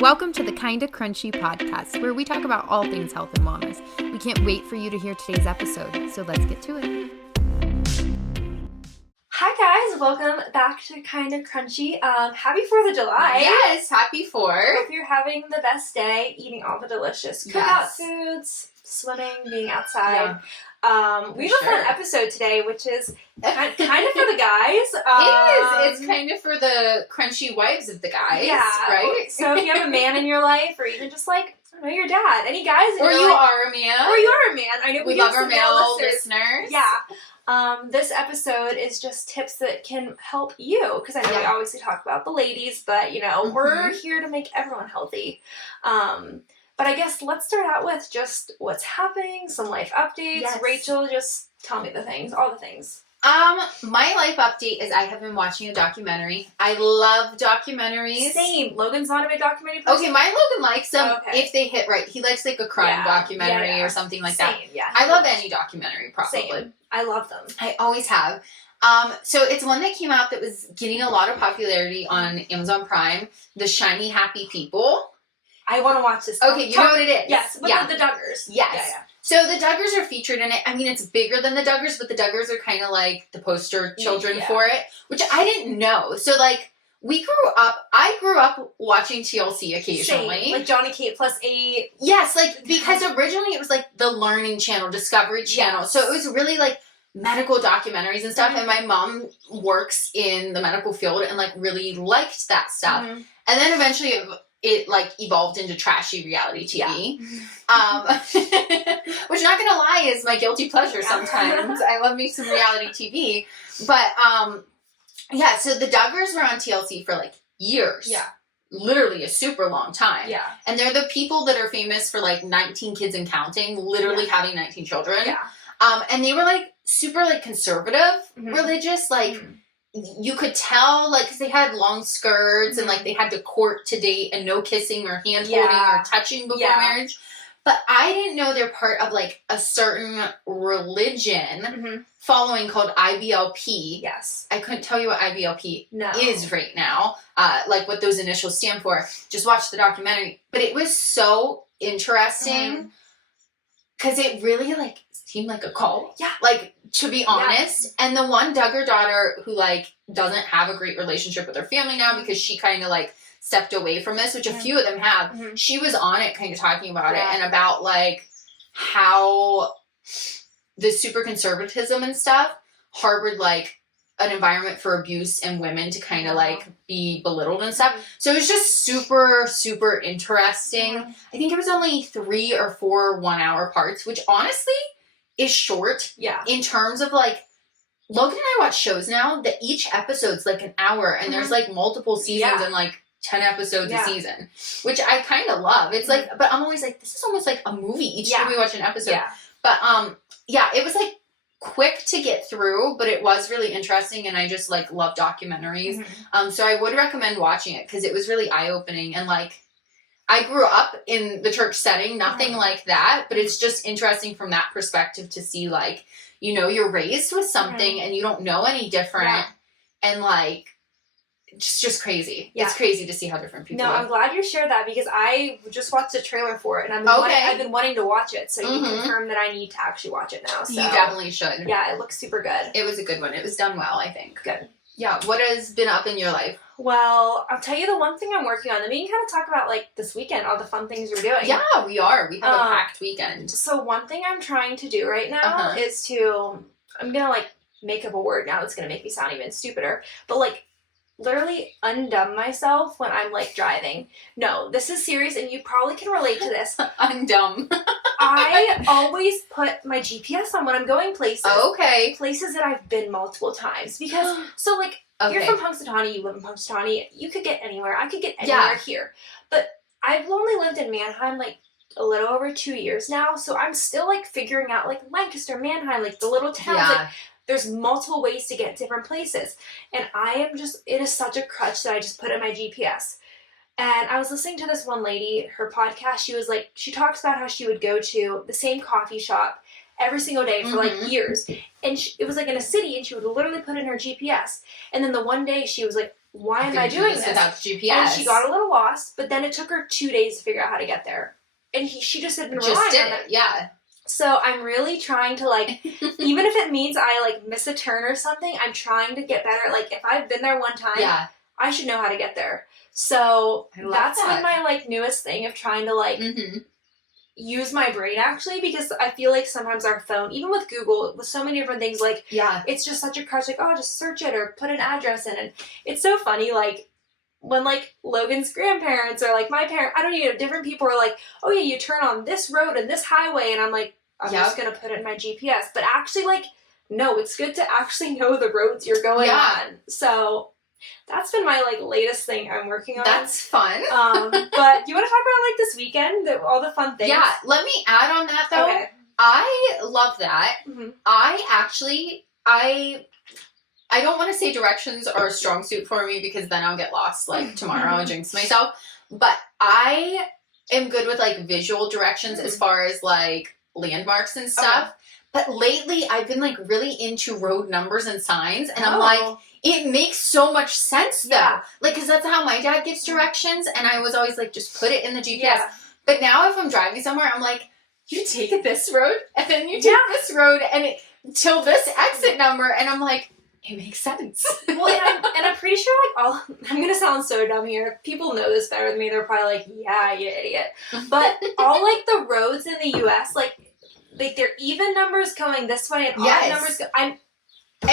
Welcome to the Kinda Crunchy podcast, where we talk about all things health and wellness. We can't wait for you to hear today's episode, so let's get to it. Hi guys, welcome back to Kinda Crunchy. Happy 4th of July. Yes, happy 4th. Hope you're having the best day, eating all the delicious cookout foods, swimming, being outside. We have a fun episode today, which is kind of for the guys. It is. It's kind of for the crunchy wives of the guys, right? So if you have a man in your life, or even just like, I don't know, your dad, any guys in or your you life, are a man. I know we love our male listeners. Yeah. This episode is just tips that can help you, because I know we obviously talk about the ladies, but you know, we're here to make everyone healthy. But I guess let's start out with just what's happening, some life updates. Yes. Rachel, just tell me all the things. My life update is I have been watching a documentary. I love documentaries. Same. Logan's not a big documentary person. Okay, my Logan likes them if they hit right. He likes like a crime documentary or something like that. Yeah. I love any documentary, probably. Same. I love them. I always have. So it's one that came out that was getting a lot of popularity on Amazon Prime, The Shiny Happy People. I want to watch this. Okay, you know what it is. Yes, with the Duggars. Yes. Yeah. So the Duggars are featured in it. I mean, it's bigger than the Duggars, but the Duggars are kind of like the poster children for it, which I didn't know. So like, I grew up watching TLC occasionally. Same. Like Johnny Kate plus 8. Yes, like, because originally it was like the Learning Channel, Discovery Channel. Yes. So it was really like medical documentaries and stuff. And my mom works in the medical field and like really liked that stuff. And then eventually it like evolved into trashy reality TV. Which, not gonna lie, is my guilty pleasure sometimes. I love me some reality TV. But so the Duggars were on TLC for like years. Yeah. Literally a super long time. Yeah. And they're the people that are famous for like 19 kids and counting, literally having 19 children. Yeah. And they were like super like conservative, religious, like you could tell, like, because they had long skirts and like they had to court to date and no kissing or hand holding or touching before marriage. But I didn't know they're part of like a certain religion following called IBLP. Yes. I couldn't tell you what IBLP is right now, like what those initials stand for. Just watch the documentary. But it was so interesting because it really like seemed like a cult. Yeah. Like, to be honest. And the one Duggar daughter who like doesn't have a great relationship with her family now because she kind of like stepped away from this, which a few of them have. She was on it kind of talking about it and about like how the super conservatism and stuff harbored like an environment for abuse and women to kind of like be belittled and stuff. So it was just super, super interesting. I think it was only 3 or 4 1-hour parts, which honestly is short. Yeah. In terms of like, Logan and I watch shows now that each episode's like an hour and there's like multiple seasons and like 10 episodes a season, which I kind of love. It's like, but I'm always like, this is almost like a movie each time we watch an episode. Yeah. But it was like quick to get through, but it was really interesting and I just like love documentaries. So I would recommend watching it because it was really eye-opening and like, I grew up in the church setting, nothing like that, but it's just interesting from that perspective to see like, you know, you're raised with something and you don't know any different and like, it's just crazy. Yeah. It's crazy to see how different people I'm glad you shared that because I just watched a trailer for it and I've been wanting to watch it, so you confirmed that I need to actually watch it now. So. You definitely should. Yeah, it looks super good. It was a good one. It was done well, I think. Good. Yeah, what has been up in your life? Well, I'll tell you the one thing I'm working on. Then we can kind of talk about, like, this weekend, all the fun things we're doing. Yeah, we are. We have a packed weekend. So one thing I'm trying to do right now is to, I'm going to, like, make up a word now that's going to make me sound even stupider. But, like, literally undumb myself when I'm, like, driving. No, this is serious, and you probably can relate to this. Undumb. I always put my GPS on when I'm going places. Okay. Places that I've been multiple times. Because, so, like, you're from Punxsutawney, you live in Punxsutawney, you could get anywhere. I could get anywhere here. But I've only lived in Mannheim, like, a little over 2 years now, so I'm still, like, figuring out, like, Lancaster, Mannheim, like, the little towns. Yeah. Like, there's multiple ways to get different places. And it is such a crutch that I just put in my GPS. And I was listening to this one lady, her podcast, she talks about how she would go to the same coffee shop every single day for like years. And it was like in a city, and she would literally put in her GPS. And then the one day she was like why am I doing this? Without the GPS. And she got a little lost, but then it took her 2 days to figure out how to get there. And she just had been relying on it. Yeah. So I'm really trying to, like, even if it means I, like, miss a turn or something, I'm trying to get better. Like, if I've been there one time, I should know how to get there. So that's been my, like, newest thing of trying to, like, use my brain, actually, because I feel like sometimes our phone, even with Google, with so many different things, like, it's just such a crutch, like, oh, just search it or put an address in. And it's so funny, like, when, like, Logan's grandparents or, like, my parents, I don't know, different people are like, oh, yeah, you turn on this road and this highway, and I'm like, I'm just going to put it in my GPS. But actually, like, no, it's good to actually know the roads you're going on. So that's been my, like, latest thing I'm working on. That's fun. But you want to talk about, like, this weekend, all the fun things? Yeah, let me add on that, though. Okay. I love that. I actually, I don't want to say directions are a strong suit for me because then I'll get lost, like, tomorrow and jinx myself. But I am good with, like, visual directions as far as, like, landmarks and stuff. But lately I've been, like, really into road numbers and signs, and I'm like, it makes so much sense though. Like, because that's how my dad gives directions, and I was always like, just put it in the GPS. But now if I'm driving somewhere, I'm like, you take this road and then you take this road and till this exit number, and I'm like, it makes sense. Well, and I'm pretty sure, like, I'm gonna sound so dumb here. People know this better than me. They're probably like, yeah, you idiot. But all, like, the roads in the U.S., like they're even numbers going this way and odd numbers and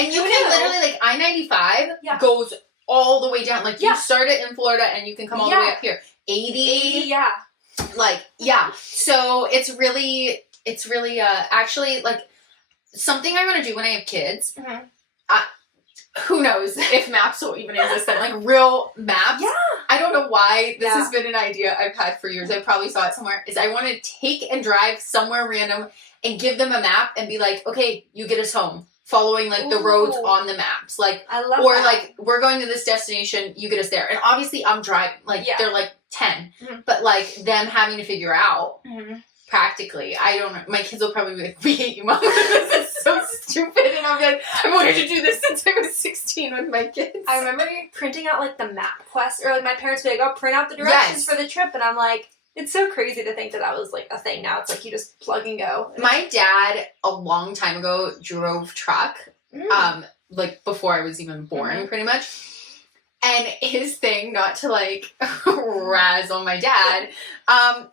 you can literally, like, I-95 goes all the way down. Like, you start it in Florida and you can come all the way up here. 80. Like, so it's really actually, like, something I want to do when I have kids. Who knows if maps will even exist then, like, real maps. I don't know why this has been an idea I've had for years. I probably saw it somewhere. Is I want to take and drive somewhere random and give them a map and be like, okay, you get us home, following, like, the roads on the maps. Like, I love or that. Like, we're going to this destination, you get us there. And obviously I'm driving, like, they're like 10, but, like, them having to figure out practically, I don't know, my kids will probably be like, we hate you, Mom. This is so stupid. And I'll be like, I wanted to do this since I was 16 with my kids. I remember printing out, like, the map quest, or, like, my parents would be like, oh, print out the directions for the trip, and I'm like, it's so crazy to think that was, like, a thing now. It's like you just plug and go. My dad, a long time ago, drove truck, like, before I was even born, pretty much. And his thing, not to, like, razz on my dad,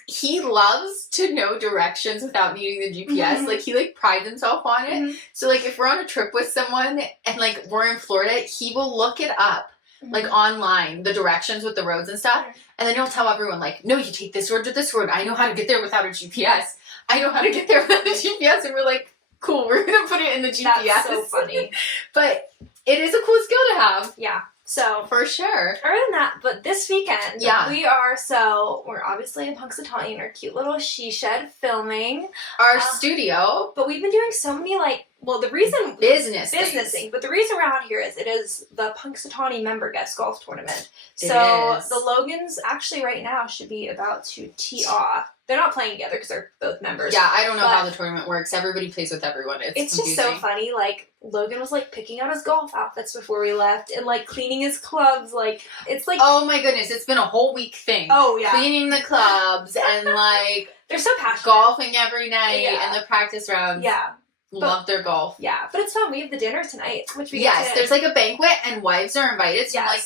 he loves to know directions without needing the GPS. Like, he, like, prides himself on it. So, like, if we're on a trip with someone and, like, we're in Florida, he will look it up, like, online, the directions with the roads and stuff. And then he'll tell everyone, like, no, you take this road to this road. I know how to get there without a GPS. I know how to get there without a GPS. And we're like, cool, we're going to put it in the GPS. That's so funny. But it is a cool skill to have. Yeah. So, for sure. Other than that, but this weekend, we're obviously in Punxsutawney in our cute little she shed filming. Our studio. But we've been doing so many, like, well, the reason... Business things. But the reason we're out here is it is the Punxsutawney member guest golf tournament. So, the Logans actually right now should be about to tee off. They're not playing together because they're both members. Yeah, I don't know how the tournament works. Everybody plays with everyone. It's just so funny. Like, Logan was, like, picking out his golf outfits before we left and, like, cleaning his clubs. Like, it's like... Oh, my goodness. It's been a whole week thing. Oh, yeah. Cleaning the clubs and, like... They're so passionate. Golfing every night and the practice rounds. Yeah. Love their golf. Yeah. But it's fun. We have the dinner tonight, which we there's, like, a banquet and wives are invited. So I'm like...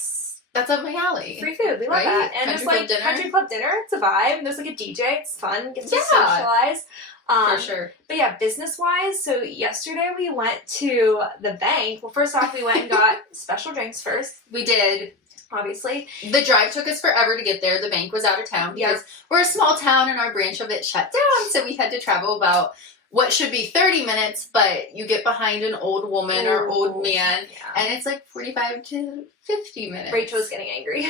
That's up my alley. Free food. We love that. And there's, like, country club dinner. It's a vibe. And there's, like, a DJ. It's fun. Gets to socialize. For sure. But yeah, business-wise, so yesterday we went to the bank. Well, first off, we went and got special drinks first. We did. Obviously. The drive took us forever to get there. The bank was out of town because we're a small town and our branch of it shut down. So we had to travel about what should be 30 minutes, but you get behind an old woman or old man, and it's like 45 to 50 minutes. Rachel's getting angry.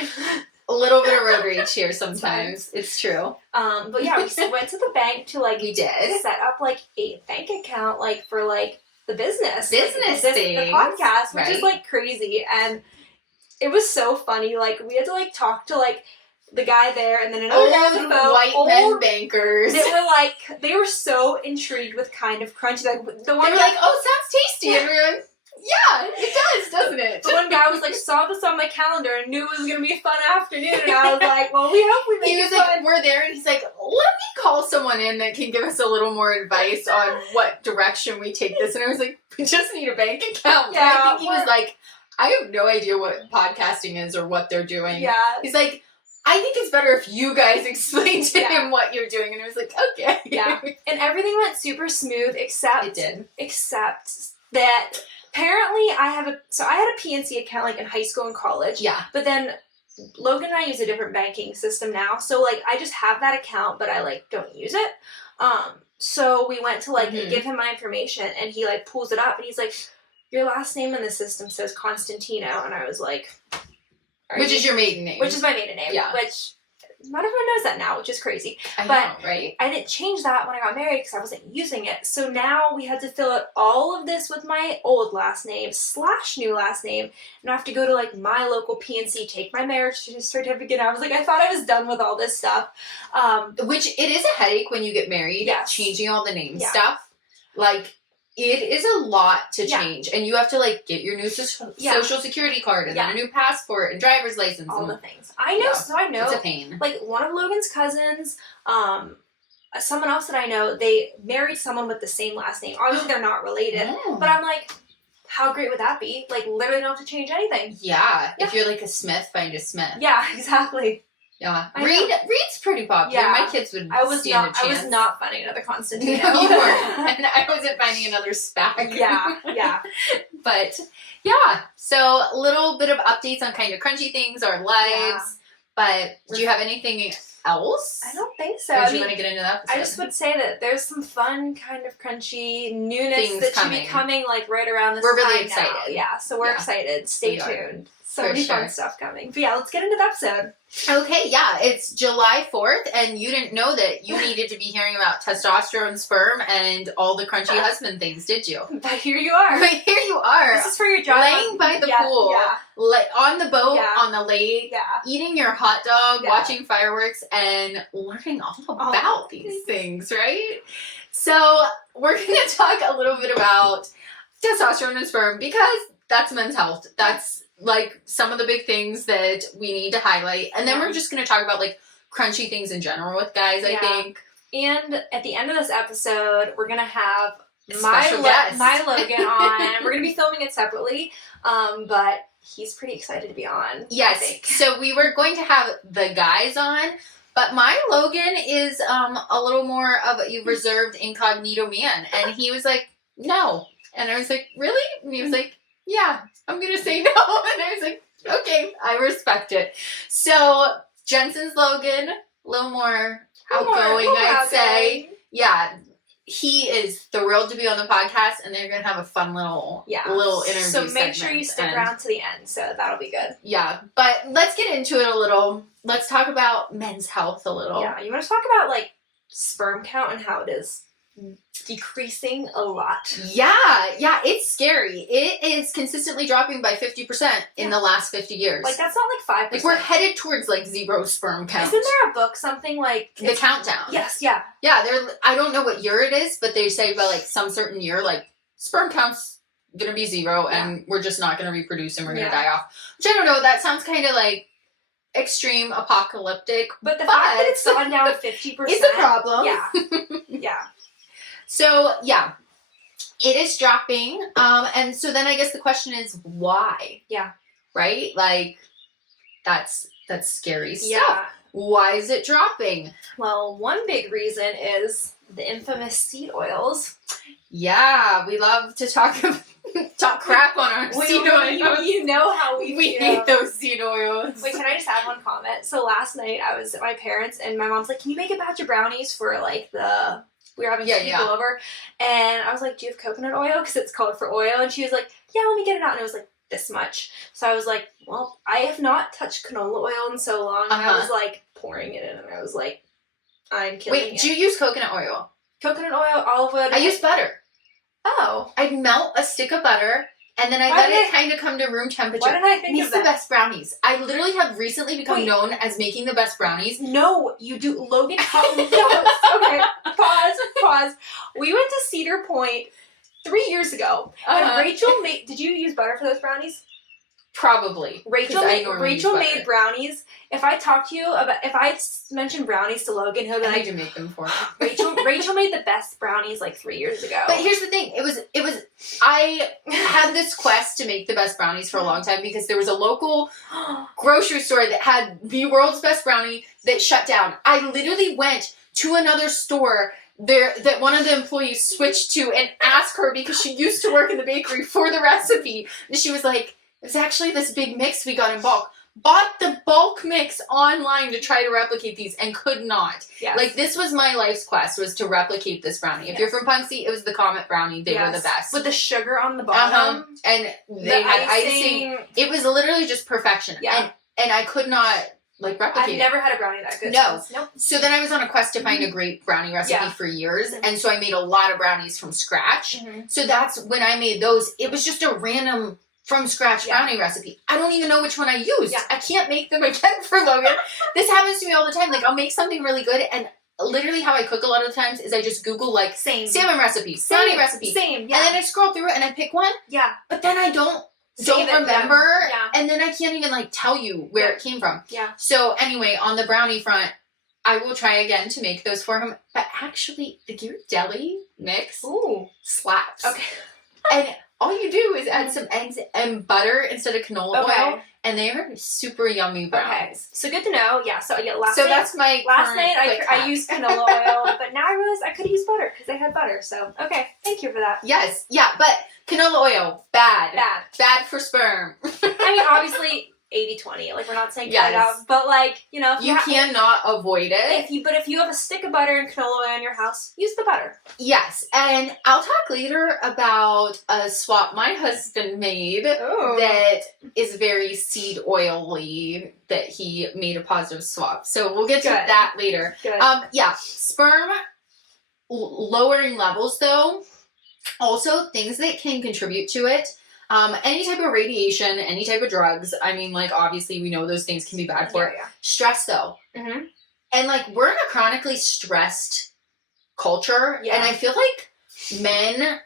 A little bit of road rage here sometimes. It's true. But yeah, we went to the bank to, like, we did set up, like, a bank account, like, for, like, the business things, the podcast, which is, like, crazy. And it was so funny. Like, we had to, like, talk to, like, the guy there, and then another guy on the phone. White men bankers. They were so intrigued with kind of Krunchy. Like, they were like, oh, sounds tasty. And we were like, Yeah, it does, doesn't it? But one guy was like, saw this on my calendar and knew it was going to be a fun afternoon. And I was like, well, we hope we make it fun. Like, we're there, and he's like, let me call someone in that can give us a little more advice on what direction we take this. And I was like, we just need a bank account. Yeah, and I think he was like, I have no idea what podcasting is or what they're doing. Yeah. He's like, I think it's better if you guys explain to him what you're doing. And I was like, okay. Yeah. And everything went super smooth except... It did. Except that apparently I had a PNC account like in high school and college. Yeah. But then Logan and I use a different banking system now. So like I just have that account, but I like don't use it. So we went to like give him my information and he like pulls it up and he's like, your last name in the system says Constantino. And I was like... Which is your maiden name. Which is my maiden name. Yeah. Which not everyone knows that now, which is crazy. I know, right? I didn't change that when I got married because I wasn't using it. So now we had to fill out all of this with my old last name / new last name. And I have to go to like my local PNC, take my marriage certificate. I was like, I thought I was done with all this stuff. Which it is a headache when you get married. Yes. Changing all the name stuff. Like, it is a lot to change. And you have to, like, get your new social security card and then a new passport and driver's license. All the things. I know, so I know. It's a pain. Like, one of Logan's cousins, someone else that I know, they married someone with the same last name. Obviously, they're not related. Oh. But I'm like, how great would that be? Like, literally don't have to change anything. Yeah. If you're, like, a Smith, find a Smith. Yeah, exactly. Yeah. Reed's pretty popular. Yeah. My kids would stand a chance. I was not finding another Constantino. No, you weren't. And I wasn't finding another SPAC. Yeah. But, yeah. So, a little bit of updates on kind of crunchy things, our lives. Yeah. But, do you have anything else? I don't think so. Or do you want to get into that episode? I just would say that there's some fun kind of crunchy newness things that should be coming like right around this time. We're really excited. Now. Yeah, so we're excited. Stay tuned. So many fun stuff coming. But yeah, let's get into the episode. Okay, yeah, it's July 4th, and you didn't know that you needed to be hearing about testosterone, sperm, and all the crunchy husband things, did you? But here you are. This is for your job. Laying by the pool, on the boat, on the lake, eating your hot dog, watching fireworks, and learning all about these things, right? So, we're going to talk a little bit about testosterone and sperm, because that's men's health. That's like some of the big things that we need to highlight. And then we're just going to talk about like crunchy things in general with guys, I think. And at the end of this episode, we're going to have my Logan on. We're going to be filming it separately, but he's pretty excited to be on. Yes. I think. So we were going to have the guys on, but my Logan is a little more of a reserved incognito man. And he was like, no. And I was like, really? And he was like, yeah, I'm going to say no. And I was like, okay, I respect it. So, Jensen's Logan, a little more outgoing, I'd say. Yeah, he is thrilled to be on the podcast, and they're going to have a fun little interview So, make sure you stick around to the end, so that'll be good. Yeah, but let's get into it a little. Let's talk about men's health a little. Yeah, you want to talk about, like, sperm count and how it is decreasing a lot. Yeah, it's scary. It is consistently dropping by 50% in the last 50 years. Like, that's not like 5%. Like, we're headed towards, like, zero sperm count. Isn't there a book, something like... The Countdown. Yes, yeah. Yeah, I don't know what year it is, but they say by, like, some certain year, like, sperm count's gonna be zero, and we're just not gonna reproduce, and we're gonna die off. Which, I don't know, that sounds kind of, like, extreme apocalyptic. But the fact that it's gone down 50%... It's a problem. Yeah. So, yeah, it is dropping. And so then I guess the question is, why? Yeah. Right? Like, that's scary stuff. Yeah. Why is it dropping? Well, one big reason is the infamous seed oils. Yeah, we love to talk crap on our seed oils. You know how we hate those seed oils. Wait, can I just add one comment? So last night I was at my parents' and my mom's like, can you make a batch of brownies for like we were having people over, and I was like, do you have coconut oil? Because it's called for oil. And she was like, yeah, let me get it out. And it was like this much. So I was like, well, I have not touched canola oil in so long. And I was like pouring it in, and I was like, I'm killing it. Wait, do you use coconut oil? Coconut oil, olive oil. I use butter. Oh. I'd melt a stick of butter, and then I let it kind of come to room temperature. Why did I think of that? Makes the best brownies. I literally have recently become known as making the best brownies. No, you do. Logan, okay, pause. We went to Cedar Point 3 years ago. And Rachel made... Did you use butter for those brownies? Probably. Rachel made brownies. If I talk to you about... If I mention brownies to Logan, he'll be like... I need to make them for him. Rachel made the best brownies like 3 years ago. But here's the thing. It was... I had this quest to make the best brownies for a long time because there was a local grocery store that had the world's best brownie that shut down. I literally went to another store there that one of the employees switched to and asked her because she used to work in the bakery for the recipe. And she was like, it was actually this big mix we got in bulk. Bought the bulk mix online to try to replicate these and could not. Yes. Like, this was my life's quest, was to replicate this brownie. If you're from Punxsy, it was the Comet brownie. They were the best. With the sugar on the bottom. And they had icing. It was literally just perfection. Yeah. And I could not... like, replicate. I've never had a brownie that good. No. Nope. So then I was on a quest to find a great brownie recipe for years. And so I made a lot of brownies from scratch. So that's when I made those. It was just a random from scratch brownie recipe. I don't even know which one I used. I can't make them again for Logan. This happens to me all the time. Like, I'll make something really good and literally how I cook a lot of the times is I just Google, like, salmon recipes, brownie recipes. And then I scroll through it and I pick one. But then I don't remember, and then I can't even, like, tell you where it came from. So anyway, on the brownie front, I will try again to make those for him. But actually, the Ghirardelli mix slaps. Okay. And all you do is add some eggs and butter instead of canola oil, and they are super yummy brownies. So good to know. Yeah. So last night I used canola oil, but now I realized I could use butter because I had butter. So okay, thank you for that. Yes. Yeah, but canola oil, bad for sperm. I mean, obviously 80-20. Like, we're not saying cut it out, but, like, you know, you cannot avoid it. If you have a stick of butter and canola oil in your house, use the butter. Yes, and I'll talk later about a swap my husband made that is very seed oily, that he made a positive swap. So we'll get to that later. Good. Sperm lowering levels, though. Also, things that can contribute to it. Any type of radiation, any type of drugs. I mean, like, obviously we know those things can be bad for it. Stress, though. And, like, we're in a chronically stressed culture. And I feel like men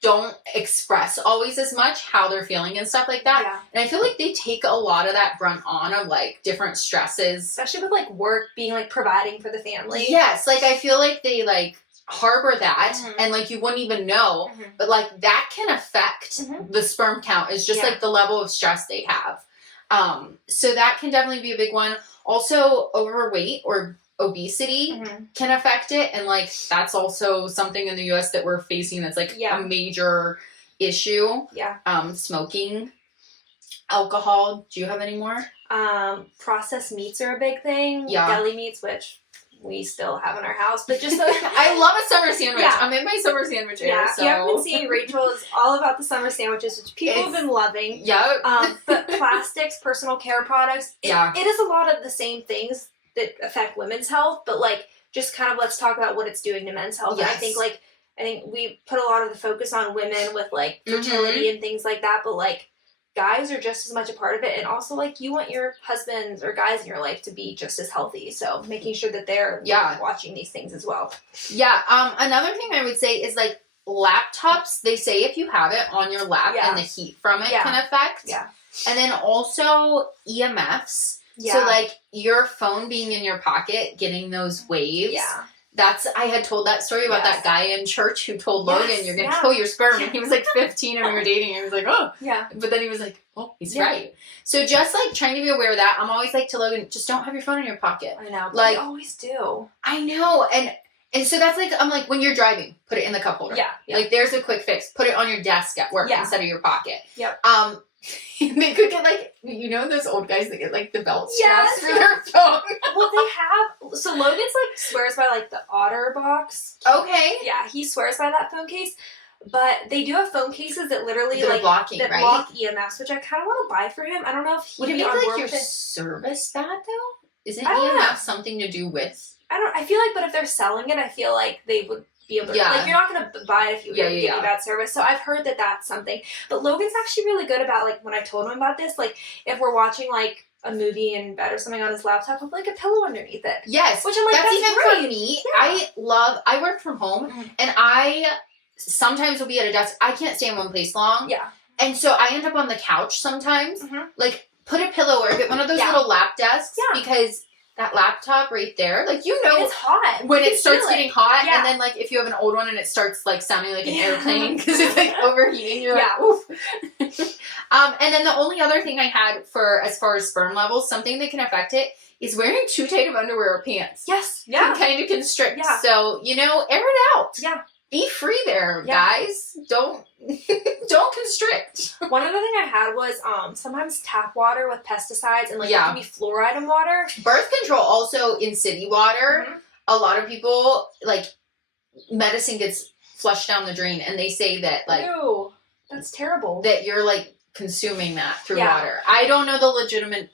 don't express always as much how they're feeling and stuff like that. And I feel like they take a lot of that brunt on of, like, different stresses. Especially with, like, work being, like, providing for the family. Yes. Like, I feel like they, like, harbor that and, like, you wouldn't even know, but, like, that can affect the sperm count. Is just like the level of stress they have. So that can definitely be a big one. Also, overweight or obesity can affect it, and, like, that's also something in the US that we're facing that's, like, a major issue. Smoking, alcohol. Do you have any more? Processed meats are a big thing. Deli meats, which we still have in our house, but just I love a summer sandwich. I'm in my summer sandwich era. So. You haven't been seeing Rachel is all about the summer sandwiches, which people have been loving. But plastics, personal care products, it is a lot of the same things that affect women's health, but, like, just kind of let's talk about what it's doing to men's health. And I think we put a lot of the focus on women with, like, fertility and things like that, but, like, guys are just as much a part of it, and also, like, you want your husbands or guys in your life to be just as healthy, so making sure that they're watching these things as well. Another thing I would say is, like, laptops. They say if you have it on your lap and the heat from it can affect. And then also EMFs. So, like, your phone being in your pocket, getting those waves. I had told that story about that guy in church who told Logan, you're going to kill your sperm. And he was, like, 15 and we were dating. And he was like, oh. But then he was like, oh, he's right. So just, like, trying to be aware of that. I'm always like to Logan, just don't have your phone in your pocket. I know. But like, we always do. I know. And so that's, like, I'm like, when you're driving, put it in the cup holder. Like, there's a quick fix. Put it on your desk at work instead of your pocket. They could get, like, you know those old guys that get, like, the belt straps for their phone? Well, they have... So Logan's, like, swears by, like, the Otter box. Okay. Yeah, he swears by that phone case. But they do have phone cases that literally, like, block EMFs, which I kind of want to buy for him. I don't know if he'd be on board with it. Service that, though? Isn't EMF something to do with... I feel like, but if they're selling it, I feel like they would... be able to, like, you're not going to buy it if you give you bad service. So I've heard that that's something. But Logan's actually really good about, like, when I told him about this, like, if we're watching, like, a movie in bed or something on his laptop, I'll put, like, a pillow underneath it. Yes. Which I'm like, that's even great. For me. I work from home, and I sometimes we'll be at a desk. I can't stay in one place long. Yeah. And so I end up on the couch sometimes. Like, put a pillow or get one of those little lap desks. Because that laptop right there, like, you know, it's hot when it starts getting hot. And then, like, if you have an old one and it starts, like, sounding like an airplane because it's, like, overheating, you're like, oof. And then the only other thing I had for as far as sperm levels, something that can affect it, is wearing too tight of underwear or pants. Yes. Can kind of constrict. Yeah. So, you know, air it out. Yeah. Be free there, guys. Don't constrict. One other thing I had was sometimes tap water with pesticides and like it can be fluoride in water. Birth control also in city water. A lot of people, like, medicine gets flushed down the drain and they say that, like, ew, that's terrible. That you're, like, consuming that through water. I don't know the legitimate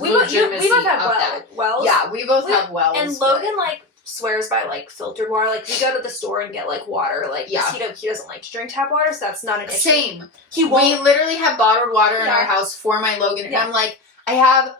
we both have wells. Yeah, we both have wells. And Logan, like, swears by, like, filtered water. Like, we go to the store and get, like, water. Like, he doesn't like to drink tap water, so that's not an issue. Same. We literally have bottled water in our house for my Logan. And I'm like, I have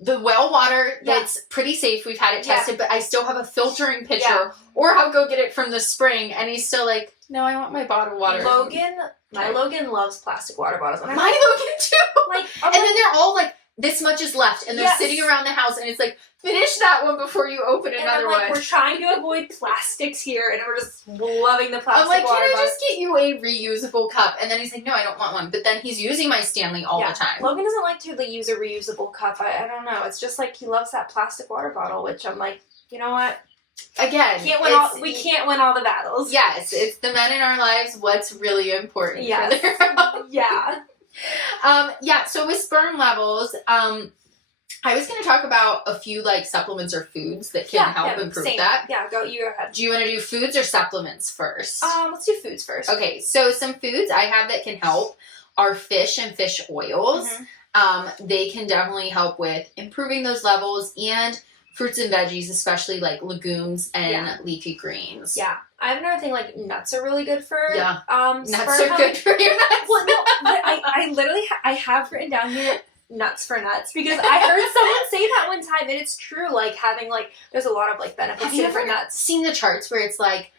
the well water that's pretty safe. We've had it tested, but I still have a filtering pitcher. Or I'll go get it from the spring. And he's still like, no, I want my bottled water. My Logan loves plastic water bottles. My Logan, too. Like, and then they're all, like, this much is left, and they're sitting around the house, and it's like, finish that one before you open another one. We're trying to avoid plastics here, and we're just loving the plastic. I'm like, can I just get you a reusable cup? And then he's like, no, I don't want one. But then he's using my Stanley all the time. Logan doesn't like to use a reusable cup. I don't know. It's just like he loves that plastic water bottle, which I'm like, you know what? Again, we can't win all the battles. Yes, it's the men in our lives. What's really important? Yes. For their health. So with sperm levels, I was going to talk about a few, like, supplements or foods that can help improve that. Yeah, you go ahead. Do you want to do foods or supplements first? Let's do foods first. Okay, so some foods I have that can help are fish and fish oils. They can definitely help with improving those levels, and fruits and veggies, especially, like, legumes and leafy greens. Yeah. I have another thing, like, nuts are really good for nuts are good for your nuts. Well, no, but I literally I have written down here nuts for nuts because I heard someone say that one time, and it's true. Like, having, like, there's a lot of, like, benefits to different nuts. Seen the charts where it's like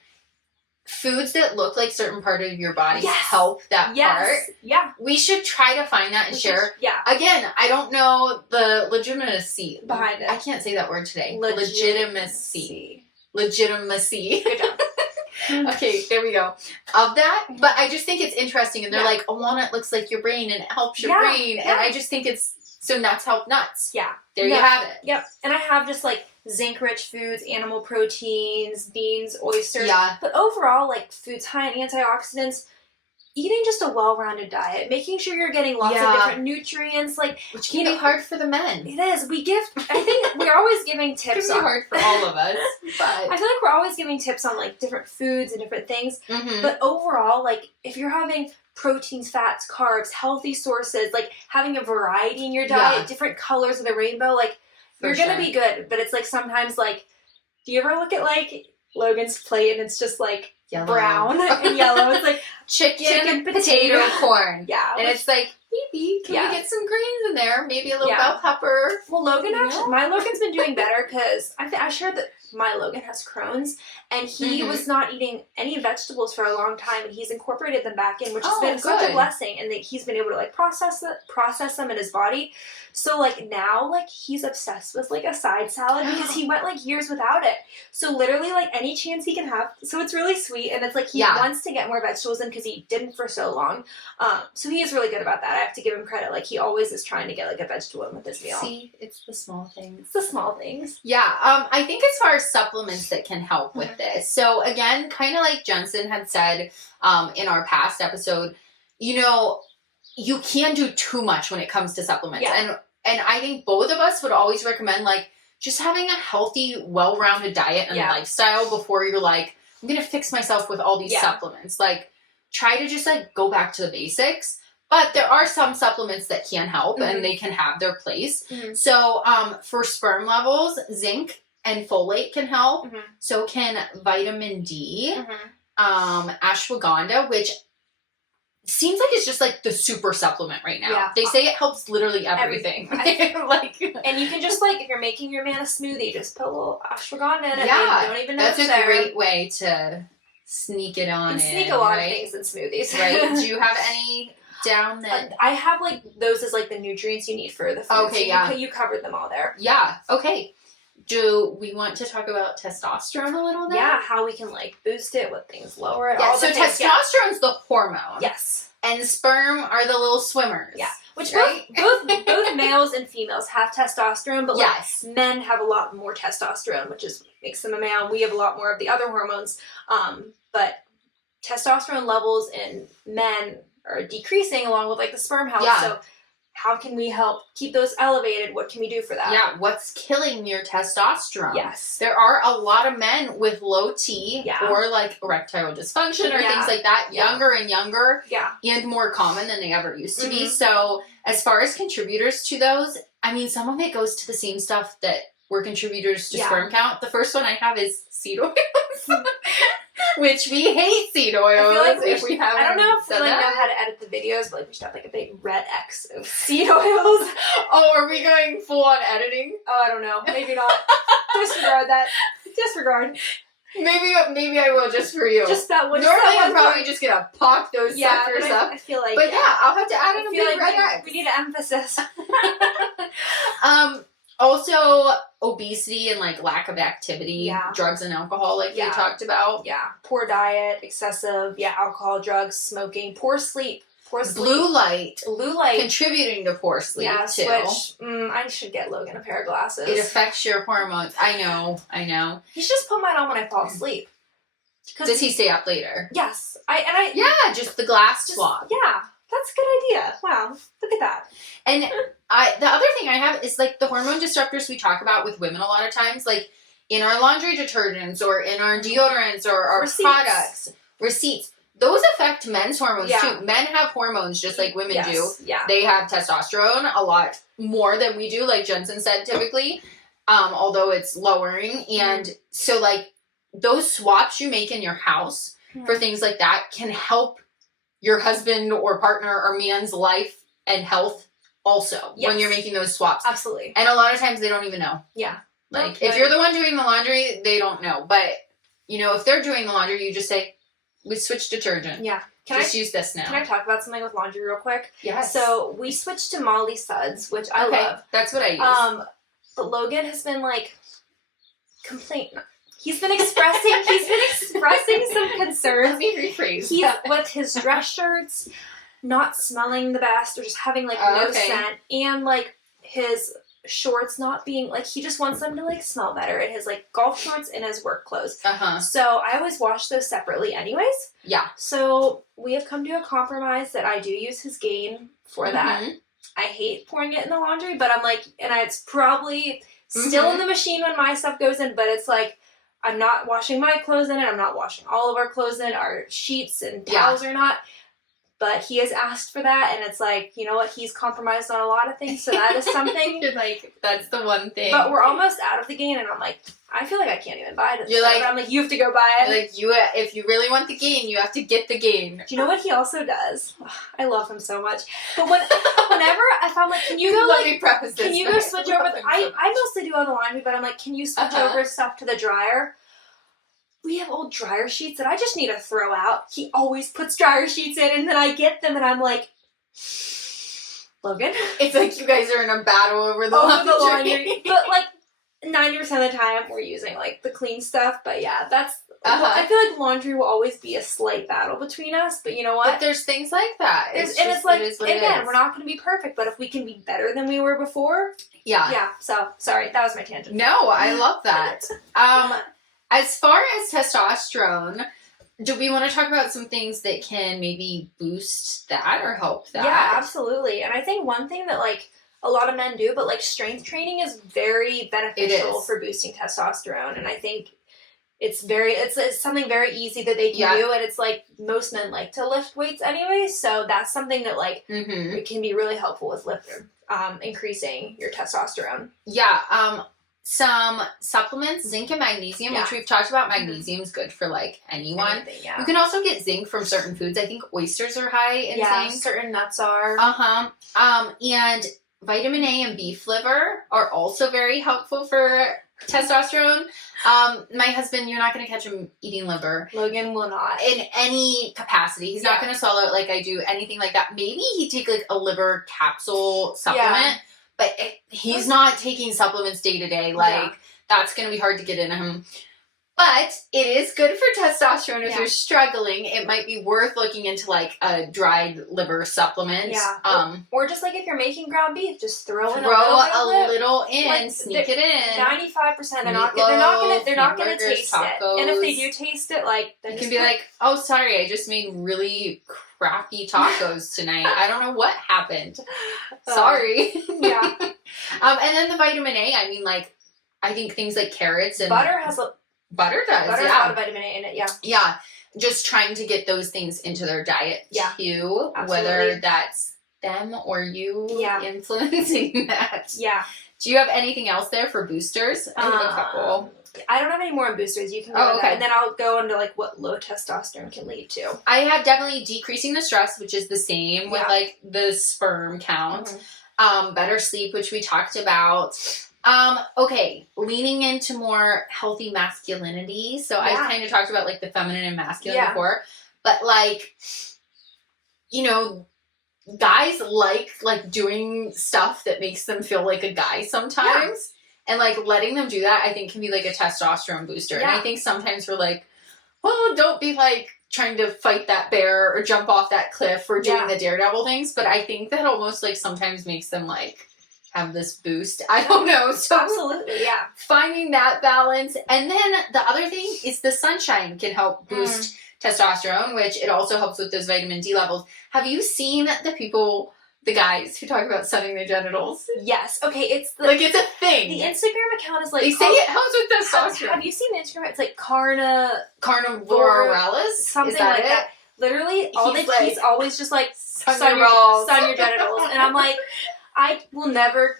foods that look like certain part of your body help that part? Yeah. We should try to find that and share. Again, I don't know the legitimacy behind it. I can't say that word today. Legitimacy. Good job. Okay, there we go. Of that, but I just think it's interesting, and they're like, a walnut looks like your brain, and it helps your brain, and I just think so nuts help nuts. Yeah. There you have it. Yep. And I have just, like, zinc-rich foods, animal proteins, beans, oysters. Yeah. But overall, like, foods high in antioxidants, eating just a well-rounded diet, making sure you're getting lots of different nutrients, like, which can be hard for the men. It is. I think we're always giving tips. It can be hard for all of us, but I feel like we're always giving tips on, like, different foods and different things. But overall, like, if you're having proteins, fats, carbs, healthy sources, like, having a variety in your diet, different colors of the rainbow, like, you're gonna be good. But it's like sometimes, like, do you ever look at, like, Logan's plate and it's just, like, yellow. Brown and yellow? It's like chicken, potato, corn. Yeah. And it's like, maybe, can we get some greens in there? Maybe a little bell pepper. Well, my Logan's been doing better because I shared that my Logan has Crohn's, and he was not eating any vegetables for a long time, and he's incorporated them back in, which has been such a blessing, and that he's been able to, like, process them in his body. So, like, now, like, he's obsessed with, like, a side salad because he went, like, years without it. So literally, like, any chance he can have. So it's really sweet, and it's like he wants to get more vegetables in because he didn't for so long. So he is really good about that. I have to give him credit. Like, he always is trying to get, like, a vegetable in with his meal. See, it's the small things. It's the small things. Yeah. I think as far as supplements that can help with this. So again, kind of like Jensen had said in our past episode, you know, you can do too much when it comes to supplements. And I think both of us would always recommend, like, just having a healthy, well-rounded diet and lifestyle before you're like, I'm going to fix myself with all these supplements. Like, try to just, like, go back to the basics. But there are some supplements that can help and they can have their place. So for sperm levels, zinc and folate can help. So can vitamin D, ashwagandha, which seems like it's just, like, the super supplement right now. Yeah. They say it helps literally everything. Like, and you can just, like, if you're making your man a smoothie, just put a little ashwagandha in it. Yeah, don't even know that's a great way to sneak it on in. Sneak a lot of things in smoothies. Right. Do you have any down that? I have like those as like the nutrients you need for the food. Okay, so you covered them all there. Yeah. Okay. Do we want to talk about testosterone a little bit? Yeah, how we can like boost it, what things lower it. Yeah, all so the things, testosterone's the hormone. Yes. And sperm are the little swimmers. Yeah. Which right? both males and females have testosterone, but yes. like men have a lot more testosterone, which makes them a male. We have a lot more of the other hormones. But testosterone levels in men are decreasing along with like the sperm health. Yeah. So how can we help keep those elevated? What can we do for that? Yeah, what's killing your testosterone? Yes. There are a lot of men with low T or like erectile dysfunction or things like that, younger and younger and more common than they ever used to be. So as far as contributors to those, I mean, some of it goes to the same stuff that were contributors to sperm count. The first one I have is seed oils. Which we hate seed oils. I feel like if we haven't. I don't know if we like know how to edit the videos, but like we should have like a big red X of seed oils. Oh, are we going full on editing? Oh, I don't know. Maybe not. Disregard that. Disregard. Maybe I will just for you. Just that one. Normally I'm probably just gonna pop those suckers up. I feel like. But I'll have to add in a big red X. We need an emphasis. Also, obesity and like lack of activity, drugs and alcohol, like we talked about. Yeah, poor diet, excessive, alcohol, drugs, smoking, poor sleep. Blue light contributing to poor sleep too. Which I should get Logan a pair of glasses. It affects your hormones. I know. He should just put mine on when I fall asleep. Does he stay up later? Yes, just the glass swap. Yeah. That's a good idea. Wow, look at that. And the other thing I have is like the hormone disruptors we talk about with women a lot of times, like in our laundry detergents or in our deodorants or our products, receipts. Those affect men's hormones too. Men have hormones just like women do. Yeah. They have testosterone a lot more than we do, like Jensen said typically, although it's lowering. And so like those swaps you make in your house for things like that can help your husband or partner or man's life and health also when you're making those swaps. Absolutely. And a lot of times they don't even know. Yeah. Like if you're the one doing the laundry, they don't know. But, you know, if they're doing the laundry, you just say, we switched detergent. Yeah. Use this now. Can I talk about something with laundry real quick? Yes. So we switched to Molly Suds, which I love. That's what I use. But Logan has been like He's been expressing some concerns. Let me rephrase. He's with his dress shirts not smelling the best or just having like no scent, and like his shorts not being like, he just wants them to like smell better, and his like golf shorts and his work clothes. So I always wash those separately anyways. Yeah. So we have come to a compromise that I do use his Gain for that. I hate pouring it in the laundry, but I'm like, and it's probably still in the machine when my stuff goes in, but it's like, I'm not washing my clothes in it. I'm not washing all of our clothes in it. Our sheets and towels are not. But he has asked for that, and it's like, you know what? He's compromised on a lot of things, so that is something. You're like, that's the one thing. But we're almost out of the Gain, and I'm like, I feel like I can't even buy it. You're like, but I'm like, you have to go buy it. Like, if you really want the Gain, you have to get the Gain. Do you know what he also does? I love him so much. But whenever if I'm like, can you go Let me preface this. Can you go switch over? I mostly do all the laundry, but I'm like, can you switch over stuff to the dryer? We have old dryer sheets that I just need to throw out. He always puts dryer sheets in, and then I get them, and I'm like, Logan? It's like you guys are in a battle over the laundry. But like 90% of the time, we're using like the clean stuff. But yeah, that's. I feel like laundry will always be a slight battle between us. But you know what? But there's things like that. It's like, again, we're not going to be perfect, but if we can be better than we were before. Yeah. Yeah. So sorry, that was my tangent. No, I love that. As far as testosterone, do we want to talk about some things that can maybe boost that or help that? Yeah, absolutely. And I think one thing that like a lot of men do, but like strength training is very beneficial for boosting testosterone. And I think it's something very easy that they can do. And it's like most men like to lift weights anyway. So that's something that like it can be really helpful with increasing your testosterone. Yeah. Some supplements, zinc and magnesium, which we've talked about. Magnesium is good for like anyone. You can also get zinc from certain foods. I think oysters are high in zinc. Certain nuts are. And vitamin A and beef liver are also very helpful for testosterone. My husband, you're not going to catch him eating liver. Logan will not. In any capacity. He's not going to swallow it like I do, anything like that. Maybe he'd take like a liver capsule supplement, but he's not taking supplements day to day. Like, that's going to be hard to get in him. But it is good for testosterone if you're struggling. It might be worth looking into like a dried liver supplement. Yeah. Or just like if you're making ground beef, just throw in a little in, like, sneak it in. 95% they're not gonna taste it. And if they do taste it, like you can be like, oh, sorry, I just made really crappy tacos tonight. I don't know what happened. Sorry. Yeah. And then the vitamin A. I mean, like, I think things like carrots and butter has Butter does, Butter's a lot of vitamin A in it, Yeah. Just trying to get those things into their diet, too. Absolutely. Whether that's them or you influencing that. Yeah. Do you have anything else there for boosters? I have a couple. I don't have any more on boosters. You can go that, and then I'll go into like what low testosterone can lead to. I have definitely decreasing the stress, which is the same with like the sperm count. Better sleep, which we talked about. Okay, leaning into more healthy masculinity. So I kind of talked about like the feminine and masculine before, but like, you know, guys like doing stuff that makes them feel like a guy sometimes, and like letting them do that, I think can be like a testosterone booster. And I think sometimes we're like, well, don't be like trying to fight that bear or jump off that cliff or doing the daredevil things, but I think that almost like sometimes makes them like have this boost. I don't know. So absolutely, finding that balance. And then the other thing is the sunshine can help boost testosterone, which it also helps with those vitamin D levels. Have you seen the guys who talk about sunning their genitals? Yes. Okay, it's it's a thing. The Instagram account is like, they say it helps with testosterone. Have you seen the Instagram? It's like Carnivores, something like that. Literally, he's always just like sun your genitals, and I'm like, I will never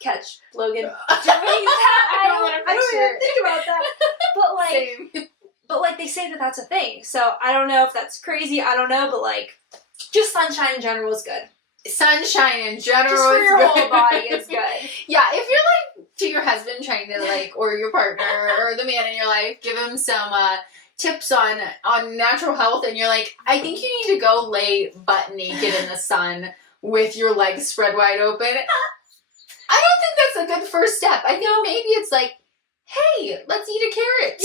catch Logan doing that. I don't even think about that. But like, but like they say that that's a thing. So I don't know if that's crazy. I don't know, but like, just sunshine in general is good. Sunshine in general just for your whole body is good. Yeah, if you're like to your husband trying to like, or your partner or the man in your life, give him some tips on natural health, and you're like, I think you need to go lay butt naked in the sun with your legs spread wide open. I don't think that's a good first step. I think maybe it's like, hey, let's eat a carrot.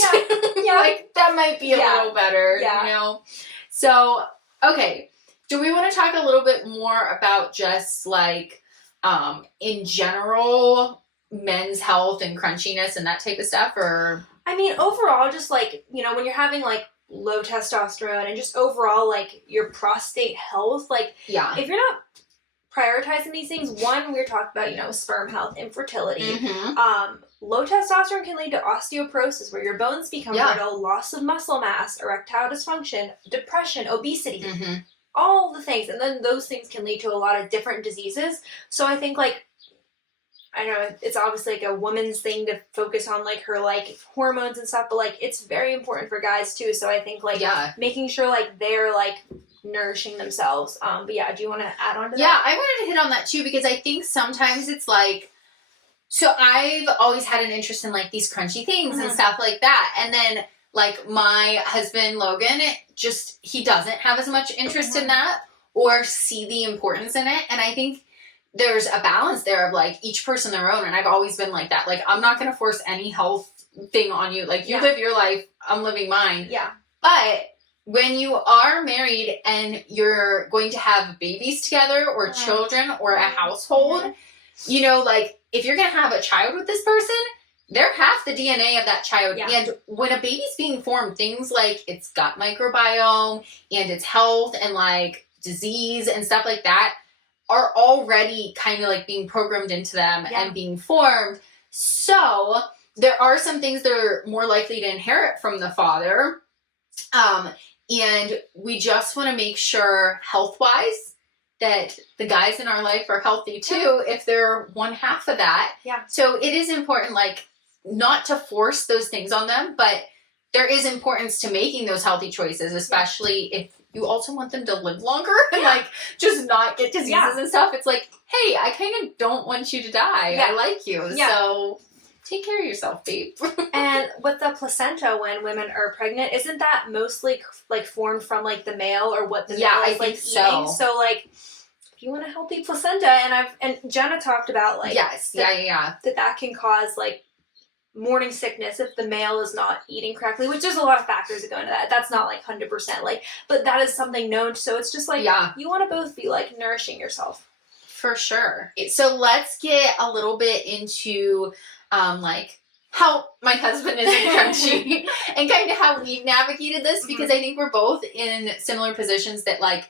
Yeah. Like, that might be a little better, you know? So, okay. Do we want to talk a little bit more about just, like, in general, men's health and crunchiness and that type of stuff, or? I mean, overall, just, like, you know, when you're having, like, low testosterone and just overall, like, your prostate health, like, if you're not prioritizing these things, one, we were talking about, you know, sperm health, infertility. Low testosterone can lead to osteoporosis, where your bones become brittle, loss of muscle mass, erectile dysfunction, depression, obesity, all the things. And then those things can lead to a lot of different diseases. So I think, like, I know it's obviously like a woman's thing to focus on like her like hormones and stuff, but like it's very important for guys too. So I think like making sure like they're like nourishing themselves. But yeah, do you want to add on to that? Yeah, I wanted to hit on that too, because I think sometimes it's like, so I've always had an interest in like these crunchy things and stuff like that. And then like my husband, Logan, he doesn't have as much interest in that or see the importance in it. And I think there's a balance there of like each person their own. And I've always been like that. Like, I'm not going to force any health thing on you. Like, you live your life, I'm living mine. Yeah. But when you are married and you're going to have babies together or children or a household, you know, like, if you're going to have a child with this person, they're half the DNA of that child. Yeah. And when a baby's being formed, things like its gut microbiome and its health and like disease and stuff like that are already kind of like being programmed into them and being formed. So there are some things that are more likely to inherit from the father. And we just want to make sure health-wise that the guys in our life are healthy too, if they're one half of that. Yeah. So it is important, like, not to force those things on them, but there is importance to making those healthy choices, especially if you also want them to live longer and like just not get diseases and stuff. It's like, hey, I kind of don't want you to die. I like you. So take care of yourself, babe. And with the placenta, when women are pregnant, isn't that mostly like formed from like the male or what the male is like eating? So like, if you want a healthy placenta, and Jenna talked about like that can cause like morning sickness if the male is not eating correctly, which there's a lot of factors that go into that. That's not like 100% like, but that is something known. So it's just like, you want to both be like nourishing yourself. For sure. So let's get a little bit into like how my husband is in Krunchy and kind of how we've navigated this, because I think we're both in similar positions that like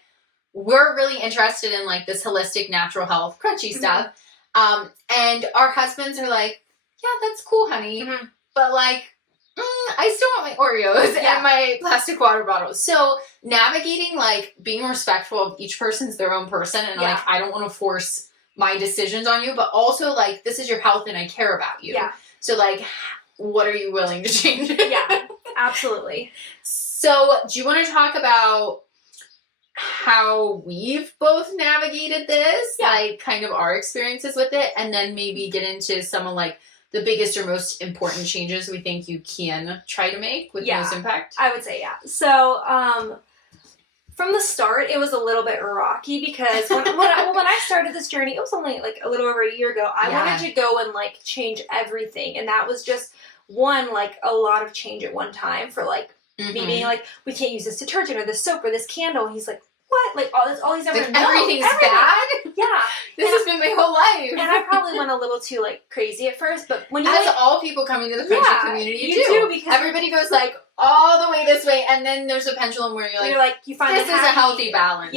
we're really interested in like this holistic natural health Krunchy stuff. And our husbands are like, yeah, that's cool, honey. But like, I still want my Oreos and my plastic water bottles. So navigating like being respectful of each person's their own person, and like I don't want to force my decisions on you, but also like this is your health and I care about you. So like, what are you willing to change? Absolutely. So do you want to talk about how we've both navigated this, like kind of our experiences with it, and then maybe get into some of like the biggest or most important changes we think you can try to make with the most impact? I would say, So, from the start, it was a little bit rocky because when I started this journey, it was only like a little over a year ago. I wanted to go and like change everything. And that was just one, like a lot of change at one time for like me being like, we can't use this detergent or this soap or this candle. And he's like, what? Like all these ever know. Everything's bad? Yeah. This has been my whole life. And I probably went a little too like crazy at first, but when you as all people coming to the Krunchy community do, because everybody goes like all the way this way, and then there's a pendulum where you're like you find this is a healthy balance.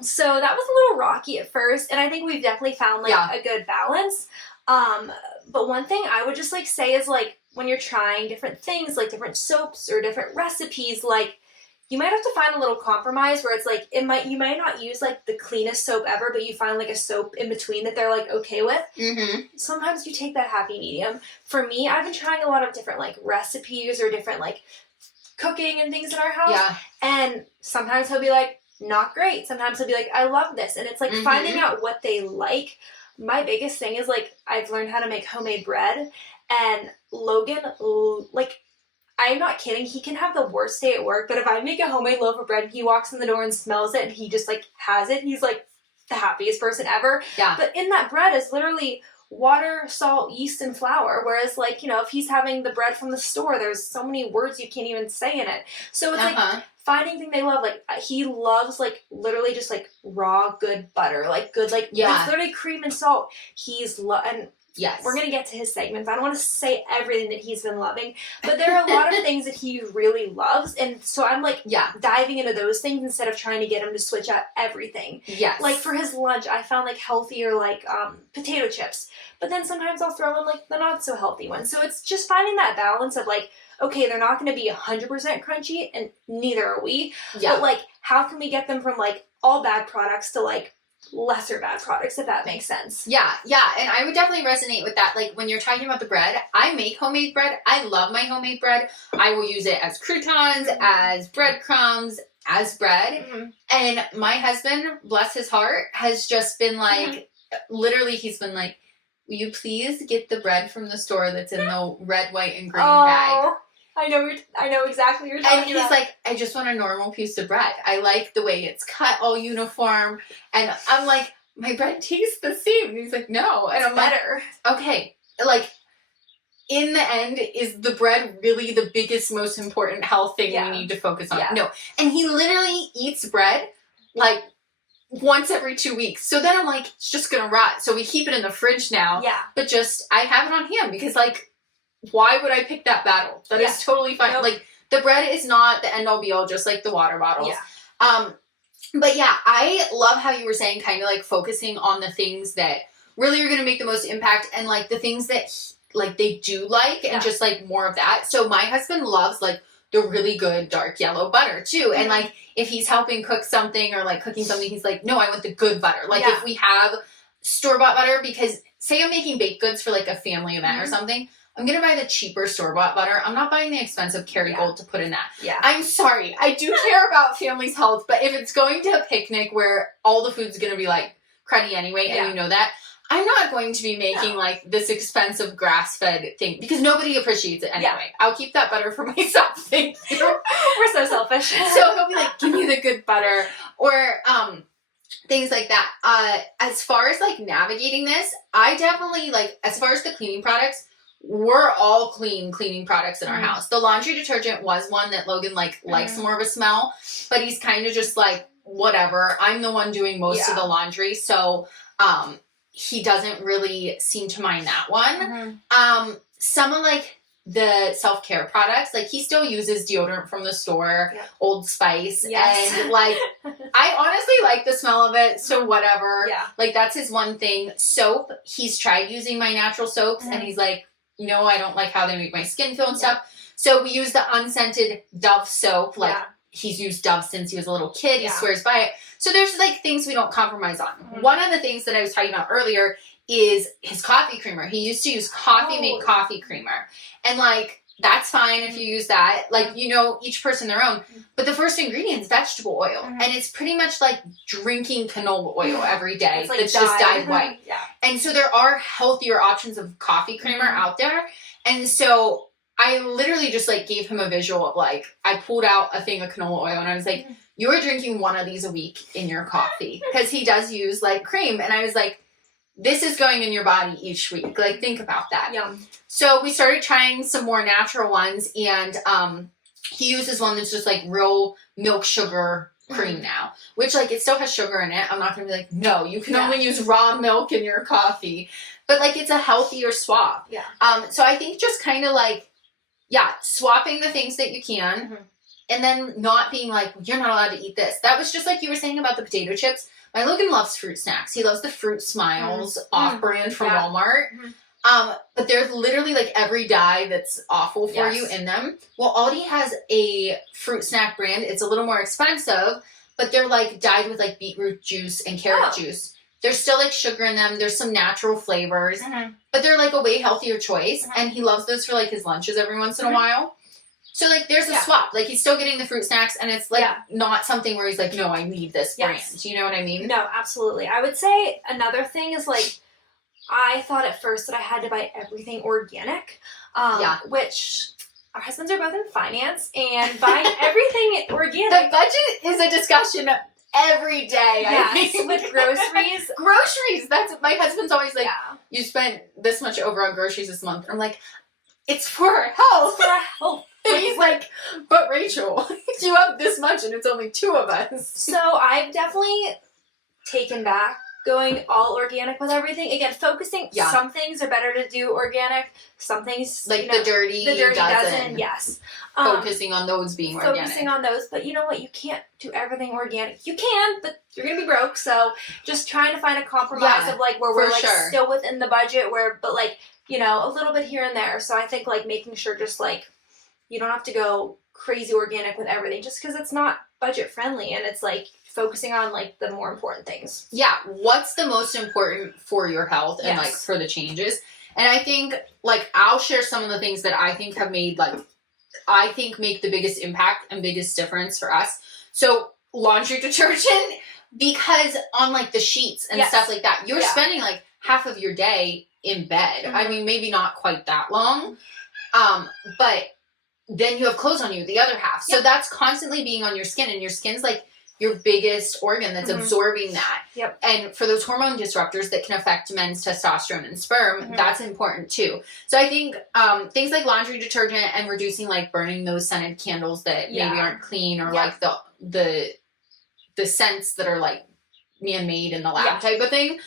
So that was a little rocky at first, and I think we've definitely found like a good balance. But one thing I would just like say is like when you're trying different things, like different soaps or different recipes, like you might have to find a little compromise where it's like you might not use like the cleanest soap ever, but you find like a soap in between that they're like okay with. Sometimes you take that happy medium. For me, I've been trying a lot of different like recipes or different like cooking and things in our house, and sometimes he'll be like not great. Sometimes he'll be like I love this, and it's like finding out what they like. My biggest thing is like I've learned how to make homemade bread, and Logan like. I'm not kidding. He can have the worst day at work, but if I make a homemade loaf of bread and he walks in the door and smells it and he just like has it, he's like the happiest person ever. But in that bread is literally water, salt, yeast, and flour. Whereas like, you know, if he's having the bread from the store, there's so many words you can't even say in it. So it's like finding things they love. Like he loves like literally just like raw, good butter, like good, like it's literally cream and salt. And we're going to get to his segments. I don't want to say everything that he's been loving, but there are a lot of things that he really loves. And so I'm like diving into those things instead of trying to get him to switch out everything. Like for his lunch, I found like healthier, like potato chips, but then sometimes I'll throw in like the not so healthy ones. So it's just finding that balance of like, okay, they're not going to be 100% crunchy and neither are we, but like, how can we get them from like all bad products to like lesser bad products, if that makes sense. And I would definitely resonate with that. Like when you're talking about the bread, I make homemade bread. I love my homemade bread. I will use it as croutons, as breadcrumbs, as bread. And my husband, bless his heart, has just been like literally he's been like, will you please get the bread from the store that's in the red, white, and green bag? I know exactly what you're talking about. And he's like, I just want a normal piece of bread. I like the way it's cut all uniform. And I'm like, my bread tastes the same. And he's like, no. And I'm better. Like, okay. Like, in the end, is the bread really the biggest, most important health thing we need to focus on? No. And he literally eats bread, like, once every 2 weeks. So then I'm like, it's just going to rot. So we keep it in the fridge now. But just, I have it on him because, like, why would I pick that battle? That is totally fine. Like, the bread is not the end-all be-all, just like the water bottles. But yeah, I love how you were saying kind of like focusing on the things that really are going to make the most impact and like the things that like they do like and just like more of that. So my husband loves like the really good dark yellow butter too. And like if he's helping cook something or like cooking something, he's like, no, I want the good butter. Like if we have store-bought butter, because say I'm making baked goods for like a family event or something, I'm going to buy the cheaper store-bought butter. I'm not buying the expensive Kerrygold to put in that. I'm sorry. I do care about family's health, but if it's going to a picnic where all the food's going to be like cruddy anyway, and you know that, I'm not going to be making like this expensive grass-fed thing because nobody appreciates it anyway. I'll keep that butter for myself. Thank you. We're so selfish. So he'll be like, give me the good butter, or things like that. As far as like navigating this, I definitely like, as far as the cleaning products, we're all cleaning products in our house. The laundry detergent was one that Logan likes more of a smell, but he's kind of just like, whatever. I'm the one doing most of the laundry, so he doesn't really seem to mind that one. Some of like the self-care products, like he still uses deodorant from the store, Old Spice, and like I honestly like the smell of it, so whatever. Like that's his one thing. Soap, he's tried using my natural soaps and he's like, no, I don't like how they make my skin feel and stuff. So we use the unscented Dove soap. Like he's used Dove since he was a little kid. He swears by it. So there's like things we don't compromise on. One of the things that I was talking about earlier is his coffee creamer. He used to use coffee mate coffee creamer. And like, that's fine if you use that. Like, you know, each person their own. But the first ingredient is vegetable oil. And it's pretty much like drinking canola oil every day that's just dyed white. And so there are healthier options of coffee creamer out there. And so I literally just like gave him a visual of like, I pulled out a thing of canola oil and I was like, you are drinking one of these a week in your coffee. Because he does use like cream. And I was like, this is going in your body each week. Like, think about that. So we started trying some more natural ones. And he uses one that's just like real milk sugar cream now. Which like, it still has sugar in it. I'm not going to be like, no, you can only use raw milk in your coffee. But like, it's a healthier swap. So I think just kind of like, swapping the things that you can. And then not being like, you're not allowed to eat this. That was just like you were saying about the potato chips. My Logan loves fruit snacks. He loves the Fruit Smiles off-brand from Walmart. But there's literally like every dye that's awful for you in them. Well, Aldi has a fruit snack brand. It's a little more expensive, but they're like dyed with like beetroot juice and carrot juice. There's still like sugar in them. There's some natural flavors, but they're like a way healthier choice. And he loves those for like his lunches every once in a while. So, like, there's a swap. Like, he's still getting the fruit snacks, and it's, like, not something where he's like, no, I need this brand. You know what I mean? No, absolutely. I would say another thing is, like, I thought at first that I had to buy everything organic, which our husbands are both in finance, and buying everything organic. The budget is a discussion every day, I think. With groceries. Groceries! That's, my husband's always like, you spent this much over on groceries this month. I'm like, it's for our health. It's for our health. And he's like, but Rachel, you have this much and it's only 2 of us. So I've definitely taken back going all organic with everything. Again, focusing, some things are better to do organic, some things, like the dirty dozen. Yes. Focusing on those being organic. Focusing on those, but you know what? You can't do everything organic. You can, but you're going to be broke. So just trying to find a compromise of like where we're like still within the budget but like, you know, a little bit here and there. So I think like making sure just like, you don't have to go crazy organic with everything just because it's not budget friendly, and it's like focusing on like the more important things. Yeah, what's the most important for your health and like for the changes? And I think like I'll share some of the things that I think have made like I think make the biggest impact and biggest difference for us. So laundry detergent, because on like the sheets and stuff like that, you're spending like half of your day in bed. I mean, maybe not quite that long, but then you have clothes on you, the other half. So that's constantly being on your skin, and your skin's like your biggest organ that's absorbing that. And for those hormone disruptors that can affect men's testosterone and sperm, that's important too. So I think things like laundry detergent and reducing like burning those scented candles that maybe aren't clean, or like the scents that are like man-made in the lab type of thing.